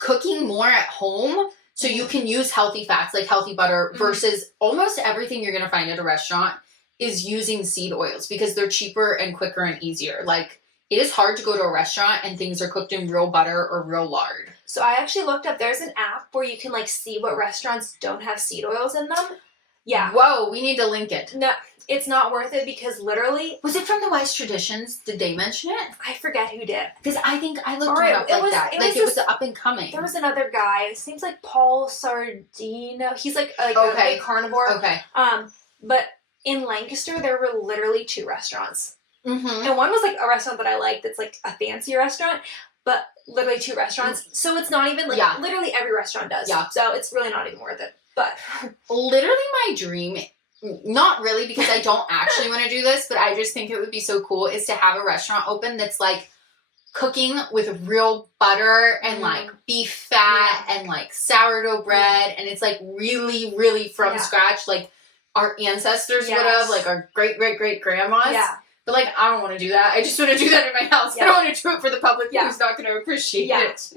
Cooking more at home. So you can use healthy fats, like healthy butter, versus almost everything you're going to find at a restaurant is using seed oils because they're cheaper and quicker and easier. Like, it is hard to go to a restaurant and things are cooked in real butter or real lard. So I actually looked up, there's an app where you can like see what restaurants don't have seed oils in them. Yeah. Whoa, we need to link it. No, it's not worth it because literally... Was it from the Wise Traditions? Did they mention it? I forget who did. Because I think I looked it up like that. It was up and coming. There was another guy. It seems like Paul Sardino. He's like a big carnivore. Okay. But in Lancaster, there were literally 2 restaurants. And one was like a restaurant that I liked that's like a fancy restaurant. but literally 2 restaurants. So it's not even like literally every restaurant does. Yeah. So it's really not even worth it. But literally my dream, not really because I don't actually want to do this, but I just think it would be so cool, is to have a restaurant open that's like cooking with real butter and like beef fat and like sourdough bread, and it's like really, really from scratch, like our ancestors would have, like our great grandmas. Yeah. But like, I don't want to do that. I just want to do that in my house. I don't want to do it for the public who's not going to appreciate it.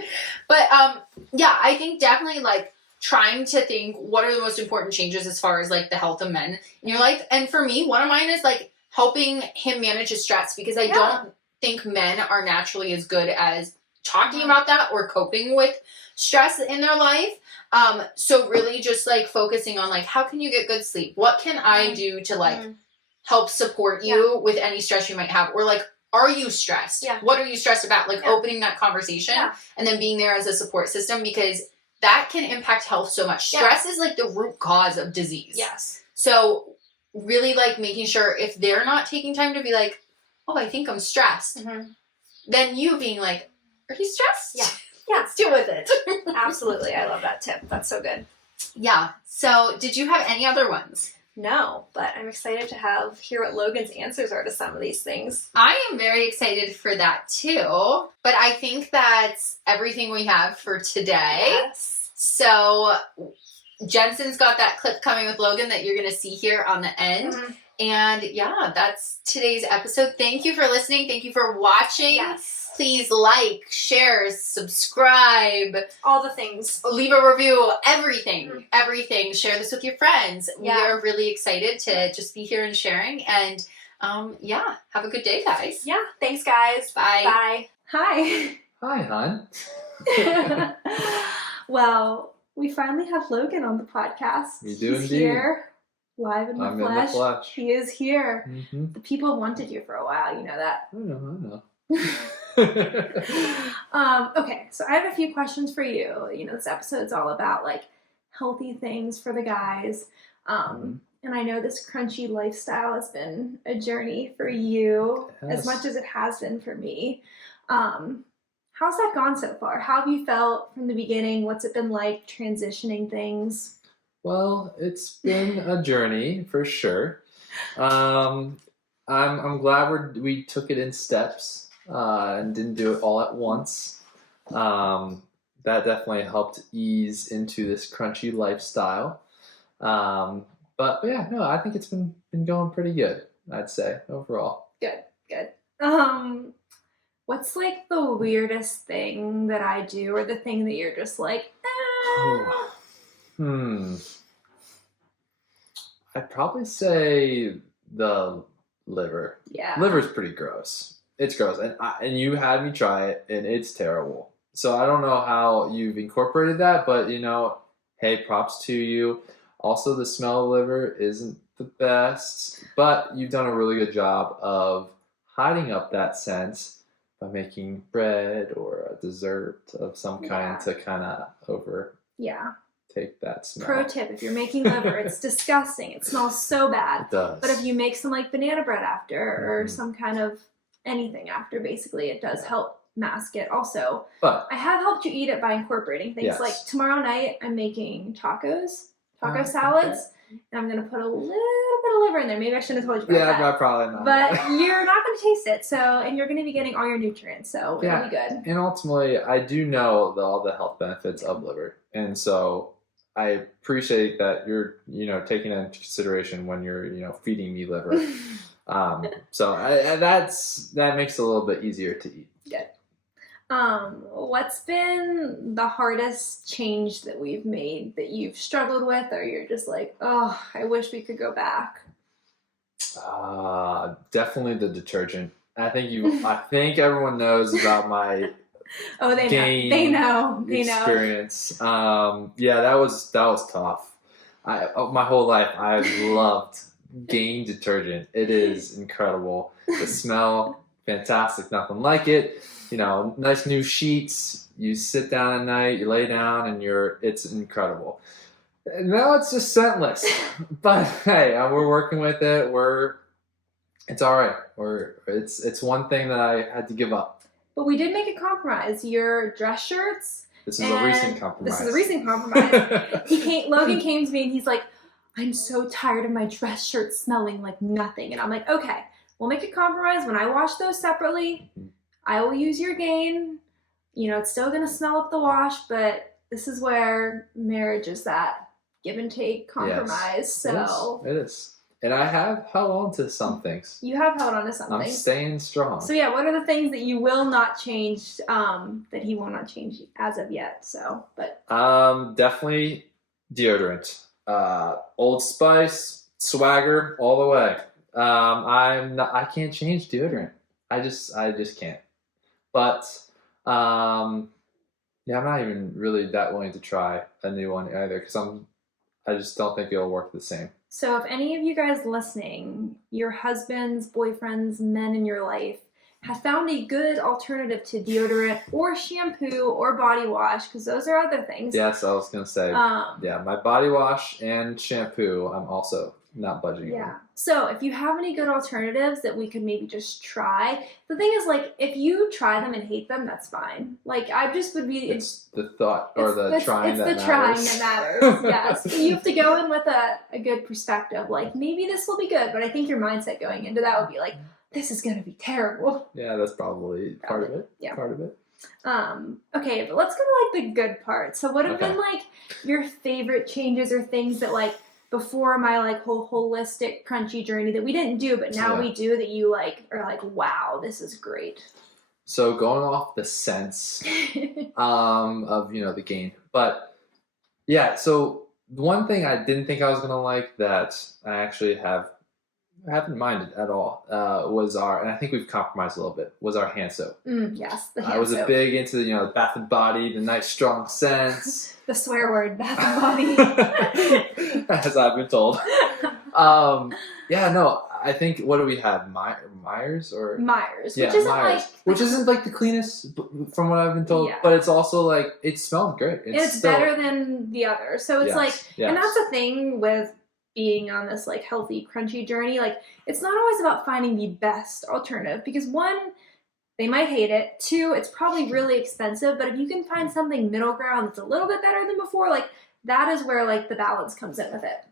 But I think definitely like trying to think what are the most important changes as far as like the health of men in your life. And for me, one of mine is like helping him manage his stress, because I don't think men are naturally as good as talking about that or coping with stress in their life. So really just like focusing on like, how can you get good sleep? What can I do to like help support you with any stress you might have? Or like, are you stressed? Yeah. What are you stressed about? Like opening that conversation and then being there as a support system, because that can impact health so much. Stress is like the root cause of disease. Yes. So really like making sure if they're not taking time to be like, oh, I think I'm stressed. Then you being like, are you stressed? Yeah. Yeah. Let's deal with it. Absolutely. I love that tip. That's so good. Yeah. So did you have any other ones? No, but I'm excited to hear what Logan's answers are to some of these things. I am very excited for that too. But I think that's everything we have for today. Yes. So Jensen's got that clip coming with Logan that you're going to see here on the end. And yeah, that's today's episode. Thank you for listening. Thank you for watching. Yes. Please like, share, subscribe. All the things. Leave a review. Everything. Everything. Share this with your friends. Yeah. We are really excited to just be here and sharing. And have a good day, guys. Yeah. Thanks, guys. Bye. Bye. Hi. Hi, hon. Well, we finally have Logan on the podcast. We do He's indeed. Here. Live in the flesh. In the flesh. He is here. The people have wanted you for a while. You know that. I know. Okay, so I have a few questions for you. You know, this episode's all about like healthy things for the guys. And I know this crunchy lifestyle has been a journey for you as much as it has been for me. How's that gone so far? How have you felt from the beginning? What's it been like transitioning things? Well, it's been a journey for sure. I'm glad we took it in steps and didn't do it all at once. That definitely helped ease into this crunchy lifestyle. But yeah, no, I think it's been going pretty good, I'd say, overall. Good. What's like the weirdest thing that I do, or the thing that you're just like, I'd probably say the liver. Yeah. Liver's pretty gross. It's gross. And you had me try it, and it's terrible. So I don't know how you've incorporated that, but, you know, hey, props to you. Also, the smell of liver isn't the best, but you've done a really good job of hiding up that scent by making bread or a dessert of some kind to kind of take that smell. Pro tip, if you're making liver, it's disgusting. It smells so bad. It does. But if you make some like banana bread after or some kind of anything after, basically, it does help mask it. Also, but I have helped you eat it by incorporating things like tomorrow night I'm making taco salads, and I'm going to put a little bit of liver in there. Maybe I shouldn't have told you about that. Yeah, probably not. But you're not going to taste it, and you're going to be getting all your nutrients, so it'll be good. And ultimately, I do know all the health benefits of liver, and so I appreciate that you're, taking that into consideration when you're, feeding me liver. So that makes it a little bit easier to eat. Good. What's been the hardest change that we've made that you've struggled with, or you're just like, oh, I wish we could go back? Definitely the detergent. I think everyone knows about my they know experience. That was tough. My whole life I've loved Gain detergent. It is incredible. The smell, fantastic, nothing like it. Nice new sheets. You sit down at night, you lay down, and it's incredible. Now it's just scentless. But hey, we're working with it. It's all right. It's one thing that I had to give up. but we did make a compromise. Your dress shirts. This is a recent compromise. This is a recent compromise. Logan came to me and he's like, I'm so tired of my dress shirts smelling like nothing. And I'm like, okay, we'll make a compromise. When I wash those separately, I will use your Gain. You know, it's still going to smell up the wash, but this is where marriage is that give and take compromise. Yes, so it is. And I have held on to some things. You have held on to some things. I'm staying strong. So yeah, what are the things that you will not change, that he will not change as of yet? So, but definitely deodorant. Old Spice, Swagger, all the way. I can't change deodorant. I just can't. But I'm not even really that willing to try a new one either because I just don't think it'll work the same. So if any of you guys listening, your husbands, boyfriends, men in your life have found a good alternative to deodorant or shampoo or body wash, because those are other things. Yes, I was going to say, my body wash and shampoo, I'm also not budging on. Yeah. So if you have any good alternatives that we could maybe just try, the thing is, like, if you try them and hate them, that's fine. Like, I just would be... It's the thought or the trying that matters. It's the trying that matters, yes. You have to go in with a good perspective. Like, maybe this will be good, but I think your mindset going into that would be like, this is going to be terrible. Yeah, that's probably part of it. Yeah. Part of it. Okay, but let's go to, like, the good part. So what have been, like, your favorite changes or things that, like, before my, like, whole holistic Krunchy journey that we didn't do, but now we do, that you, like, are like, wow, this is great? So going off the sense of, the Gain. But, yeah, so one thing I didn't think I was going to like that I actually haven't minded at all was and I think we've compromised a little bit, was our hand soap. Yes, the hand soap. I was a big into the Bath and Body, the nice strong scents. The swear word, Bath and Body. As I've been told. I think, what do we have? Myers? Which isn't like the cleanest from what I've been told, but it's also like, it smells great. It's better than the other. So it's and that's the thing with being on this, like, healthy Krunchy journey. Like, it's not always about finding the best alternative, because one, they might hate it. Two, it's probably really expensive, but if you can find something middle ground that's a little bit better than before, like, that is where, like, the balance comes in with it.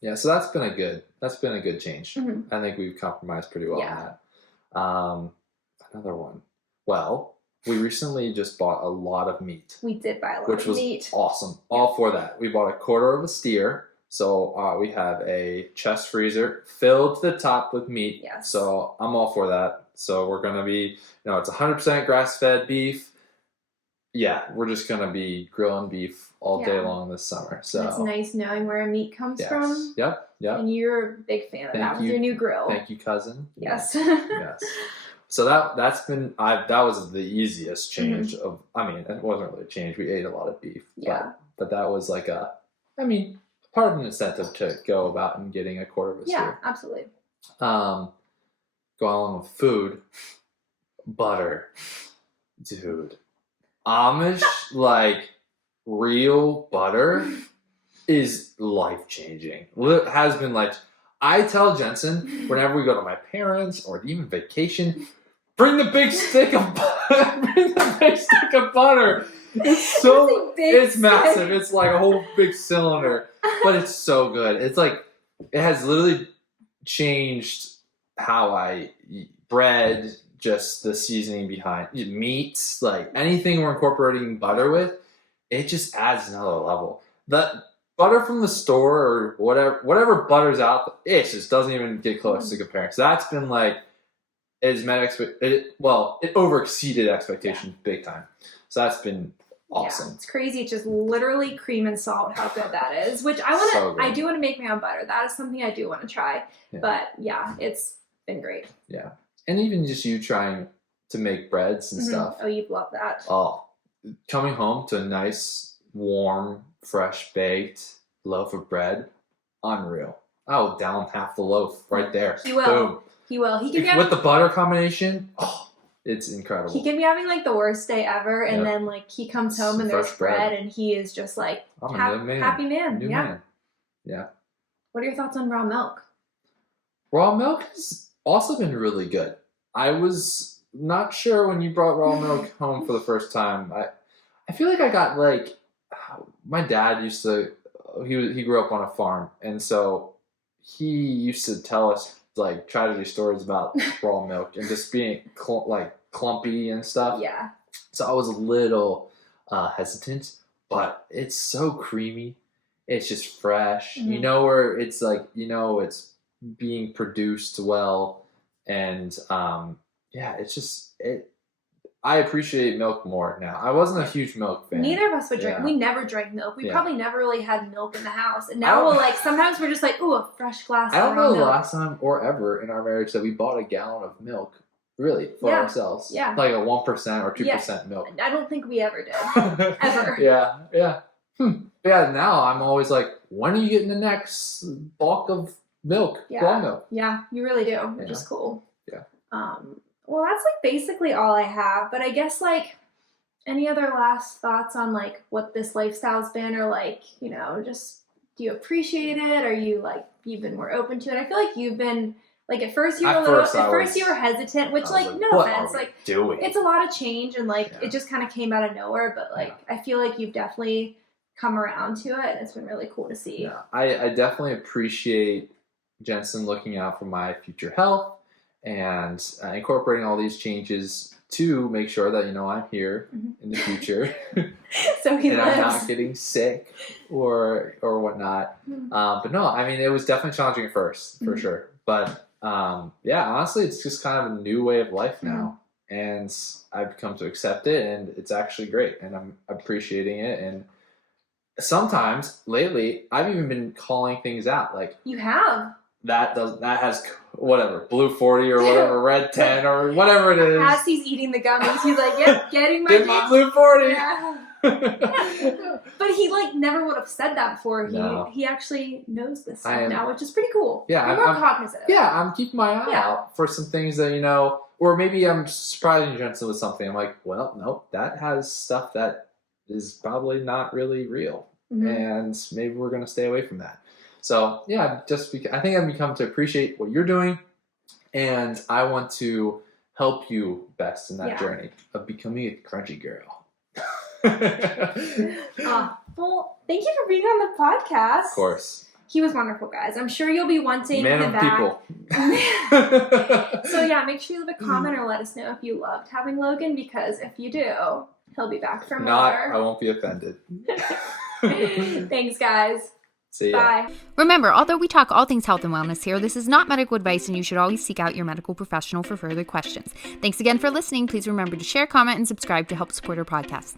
Yeah. So that's been a good change. Mm-hmm. I think we've compromised pretty well on that. Another one. Well, we recently just bought a lot of meat. We did buy a lot of meat. Which was awesome. All for that. We bought a quarter of a steer. So we have a chest freezer filled to the top with meat. Yes. So I'm all for that. So we're going to be, it's 100% grass-fed beef. Yeah, we're just going to be grilling beef all day long this summer. So it's nice knowing where our meat comes from. Yep. And you're a big fan of that with your new grill. Thank you, cousin. Yes. Yes. So that was the easiest change of, it wasn't really a change. We ate a lot of beef. Yeah. But that was like part of an incentive to go about and getting a quarter of a steer. Yeah, absolutely. Go along with food, butter, dude. Amish, like, real butter is life changing. Has been like, I tell Jensen whenever we go to my parents or even vacation, bring the big stick of butter. Bring the big stick of butter. It's massive. It's like a whole big cylinder, but it's so good. It's like, it has literally changed how I eat bread, just the seasoning behind meats, like anything we're incorporating butter with, it just adds another level. The butter from the store or whatever butter's out, it just doesn't even get close to comparing. So that's been like, it over exceeded expectations big time. So that's been awesome. Yeah, it's crazy. It's just literally cream and salt how good that is. Which I do want to make my own butter. That is something I do want to try. Yeah. But yeah, it's been great. Yeah. And even just you trying to make breads and stuff. Oh, you'd love that. Oh, coming home to a nice, warm, fresh baked loaf of bread, unreal. I will down half the loaf right there. He will. Boom. He will. With the butter combination, it's incredible. He can be having like the worst day ever, and then like he comes home and there's bread, and he is just like happy man. New man. Yeah. What are your thoughts on raw milk? Raw milk has also been really good. I was not sure when you brought raw milk home for the first time. I feel like I got like, my dad used to, he grew up on a farm, and so he used to tell us like tragedy stories about raw milk and just being like clumpy and stuff. Yeah. So I was a little hesitant, but it's so creamy. It's just fresh. Mm-hmm. You know where it's like, you know, it's being produced well, and yeah, it's just I appreciate milk more now. I wasn't a huge milk fan. Neither of us would drink. Yeah. We never drank milk. We probably never really had milk in the house. And now we'll like, sometimes we're just like, ooh, a fresh glass of I don't know the milk. last time or ever in our marriage that we bought a gallon of milk, really, for ourselves. Yeah. Like a 1% or 2% milk. I don't think we ever did. Ever. Yeah. Yeah, now I'm always like, when are you getting the next bulk of milk? Raw milk. Yeah, you really do, which is cool. Yeah. Well, that's like basically all I have, but I guess like any other last thoughts on like what this lifestyle's been, or like, you know, just do you appreciate it? Or you like, you've been more open to it? I feel like you've been like, at first you were hesitant, which like, no offense, like it's a lot of change, and like it just kind of came out of nowhere, but like I feel like you've definitely come around to it, and it's been really cool to see. Yeah, I definitely appreciate Jensen looking out for my future health and incorporating all these changes to make sure that, you know, I'm here in the future. So he and lives. I'm not getting sick or whatnot. But no, I mean, it was definitely challenging at first, for sure. But yeah, honestly, it's just kind of a new way of life now. And I've come to accept it, and it's actually great, and I'm appreciating it. And sometimes lately, I've even been calling things out. Like, you have. That has whatever, blue 40 or whatever, red 10 or whatever it is. As he's eating the gummies, he's like, yep, getting my Get my blue 40. Yeah. But he like never would have said that before. He actually knows this stuff now, which is pretty cool. Yeah, I'm more cognizant of it. Yeah, I'm keeping my eye out for some things that, you know, or maybe I'm surprising Jensen with something. I'm like, well, nope, that has stuff that is probably not really real. And maybe we're going to stay away from that. So yeah, I think I've become to appreciate what you're doing, and I want to help you best in that journey of becoming a crunchy girl. Well, thank you for being on the podcast. Of course. He was wonderful, guys. I'm sure you'll be wanting him back. People. So yeah, make sure you leave a comment or let us know if you loved having Logan, because if you do, he'll be back for more. I won't be offended. Thanks, guys. See ya. Bye. Remember, although we talk all things health and wellness here, this is not medical advice, and you should always seek out your medical professional for further questions. Thanks again for listening. Please remember to share, comment, and subscribe to help support our podcast.